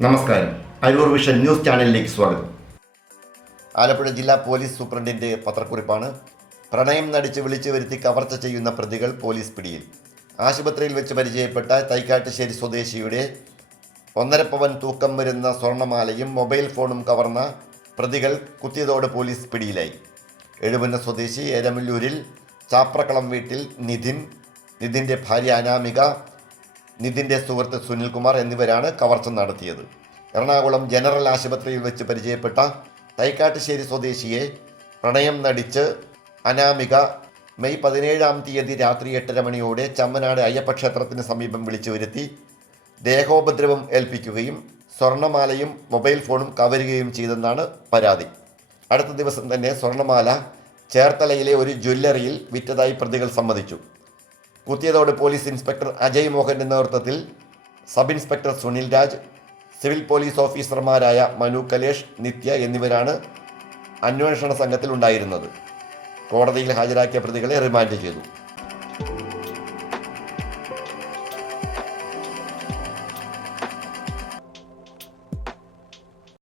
നമസ്കാരം. Aroor vision news ചാനലിലേക്ക് സ്വാഗതം. ആലപ്പുഴ ജില്ലാ പോലീസ് സൂപ്രണ്ടിന്റെ പത്രക്കുറിപ്പാണ്. പ്രണയം നടിച്ച് വിളിച്ചു വരുത്തി കവർച്ച ചെയ്യുന്ന പ്രതികൾ പോലീസ് പിടിയിൽ. ആശുപത്രിയിൽ വെച്ച് പരിചയപ്പെട്ട തൈക്കാട്ടുശ്ശേരി സ്വദേശിയുടെ ഒന്നര പവൻ തൂക്കം വരുന്ന സ്വർണമാലയും മൊബൈൽ ഫോണും കവർന്ന പ്രതികൾ കുത്തിയതോടെ പോലീസ് പിടിയിലായി. എഴുപുന്ന സ്വദേശി എരമല്ലൂരിൽ ചാപ്രക്കളം വീട്ടിൽ നിധിൻ നിധിന്റെ ഭാര്യ അനാമിക നിതിന്റെ സുഹൃത്ത് സുനിൽകുമാർ എന്നിവരാണ് കവർച്ച നടത്തിയത്. എറണാകുളം ജനറൽ ആശുപത്രിയിൽ വെച്ച് പരിചയപ്പെട്ട തൈക്കാട്ടുശ്ശേരി സ്വദേശിയെ പ്രണയം നടിച്ച് അനാമിക മെയ് പതിനേഴാം തീയതി രാത്രി എട്ടര മണിയോടെ ചമ്മനാട് അയ്യപ്പക്ഷേത്രത്തിന് സമീപം വിളിച്ചു വരുത്തി ദേഹോപദ്രവം ഏൽപ്പിക്കുകയും സ്വർണമാലയും മൊബൈൽ ഫോണും കവരുകയും ചെയ്തെന്നാണ് പരാതി. അടുത്ത ദിവസം തന്നെ സ്വർണമാല ചേർത്തലയിലെ ഒരു ജ്വല്ലറിയിൽ വിറ്റതായി പ്രതികൾ സമ്മതിച്ചു. കുത്തിയതോട് പോലീസ് ഇൻസ്പെക്ടർ അജയ് മോഹന്റെ നേതൃത്വത്തിൽ sub inspector Sunil Raj civil police ഓഫീസർമാരായ മനു കലേഷ് നിത്യ എന്നിവരാണ് അന്വേഷണ സംഘത്തിൽ ഉണ്ടായിരുന്നത്. കോടതിയിൽ ഹാജരാക്കിയ പ്രതികളെ റിമാൻഡ് ചെയ്തു.